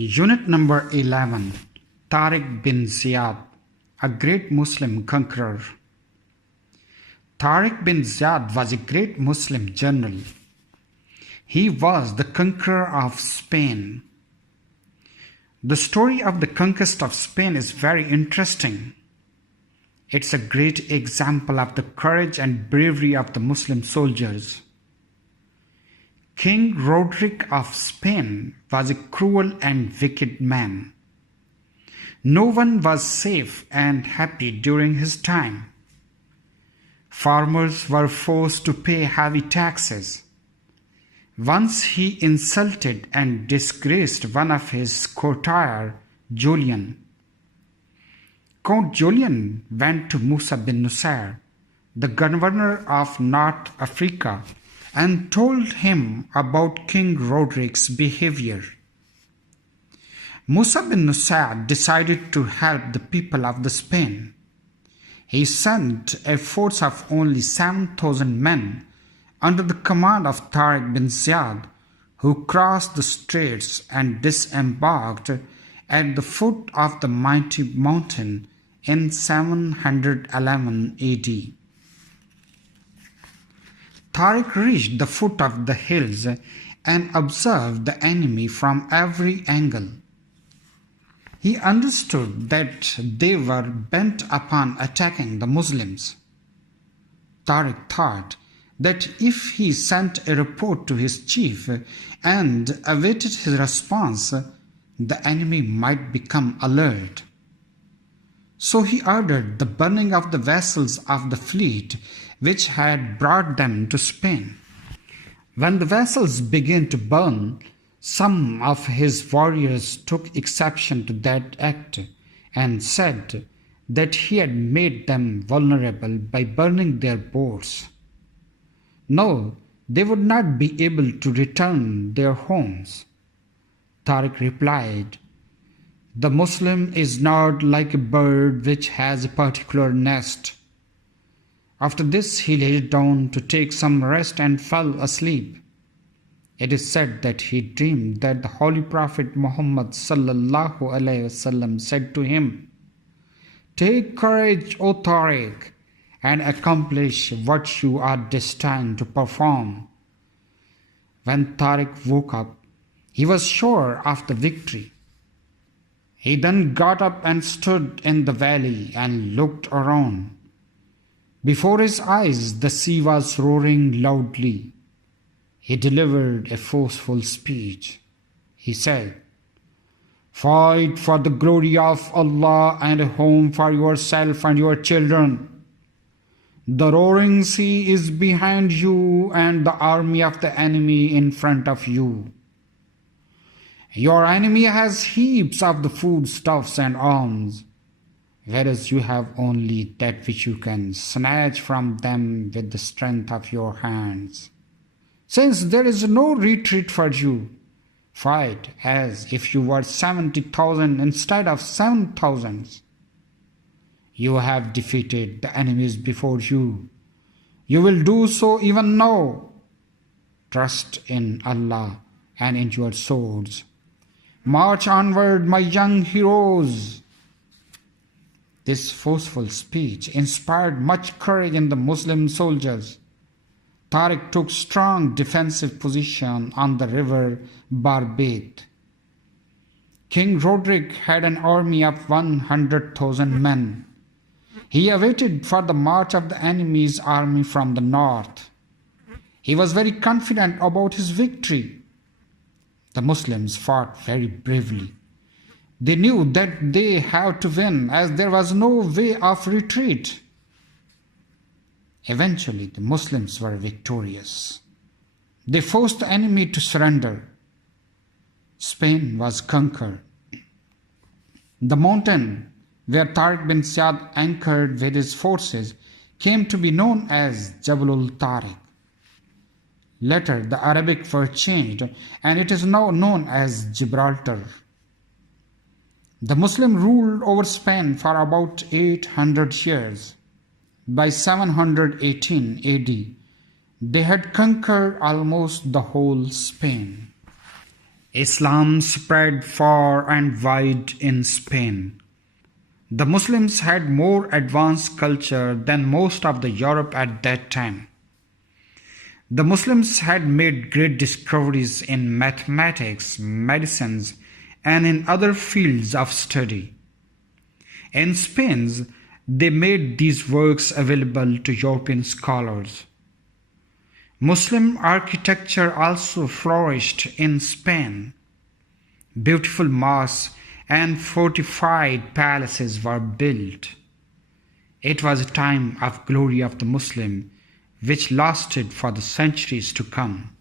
Unit number 11. Tariq bin Ziyad, a great Muslim conqueror. Tariq bin Ziyad was a great Muslim general. He was the conqueror of Spain. The story of the conquest of Spain is very interesting. It's a great example of the courage and bravery of the Muslim soldiers. King Roderick of Spain was a cruel and wicked man. No one was safe and happy during his time. Farmers were forced to pay heavy taxes. Once he insulted and disgraced one of his courtiers, Julian. Count Julian went to Musa bin Nusayr, the governor of North Africa, and told him about King Roderick's behavior. Musa bin Nusayr decided to help the people of the Spain. He sent a force of only 7,000 men under the command of Tariq bin Ziyad, who crossed the straits and disembarked at the foot of the mighty mountain in 711 AD. Tariq reached the foot of the hills and observed the enemy from every angle. He understood that they were bent upon attacking the Muslims. Tariq thought that if he sent a report to his chief and awaited his response, the enemy might become alert. So he ordered the burning of the vessels of the fleet which had brought them to Spain. When the vessels began to burn, some of his warriors took exception to that act and said that he had made them vulnerable by burning their boats. No, they would not be able to return their homes. Tariq replied, "The Muslim is not like a bird which has a particular nest." After this, he lay down to take some rest and fell asleep. It is said that he dreamed that the Holy Prophet Muhammad sallallahu alaihi wasallam said to him, "Take courage, O Tariq, and accomplish what you are destined to perform." When Tariq woke up, he was sure of the victory. He then got up and stood in the valley and looked around. Before his eyes, the sea was roaring loudly. He delivered a forceful speech. He said, "Fight for the glory of Allah and a home for yourself and your children. The roaring sea is behind you and the army of the enemy in front of you. Your enemy has heaps of the foodstuffs and arms, whereas you have only that which you can snatch from them with the strength of your hands. Since there is no retreat for you, fight as if you were 70,000 instead of 7,000. You have defeated the enemies before you. You will do so even now. Trust in Allah and in your swords. March onward, my young heroes." This forceful speech inspired much courage in the Muslim soldiers. Tariq took strong defensive position on the river Barbet. King Roderick had an army of 100,000 men. He awaited for the march of the enemy's army from the north. He was very confident about his victory. The Muslims fought very bravely. They knew that they had to win as there was no way of retreat. Eventually, the Muslims were victorious. They forced the enemy to surrender. Spain was conquered. The mountain where Tariq bin Ziyad anchored with his forces came to be known as Jabalul Tariq. Later, the Arabic word changed and it is now known as Gibraltar. The Muslim ruled over Spain for about 800 years. By 718 AD, they had conquered almost the whole Spain. Islam spread far and wide in Spain. The Muslims had more advanced culture than most of the Europe at that time. The Muslims had made great discoveries in mathematics, medicines, and in other fields of study. In Spain, they made these works available to European scholars. Muslim architecture also flourished in Spain. Beautiful mosques and fortified palaces were built. It was a time of glory of the Muslim, which lasted for the centuries to come.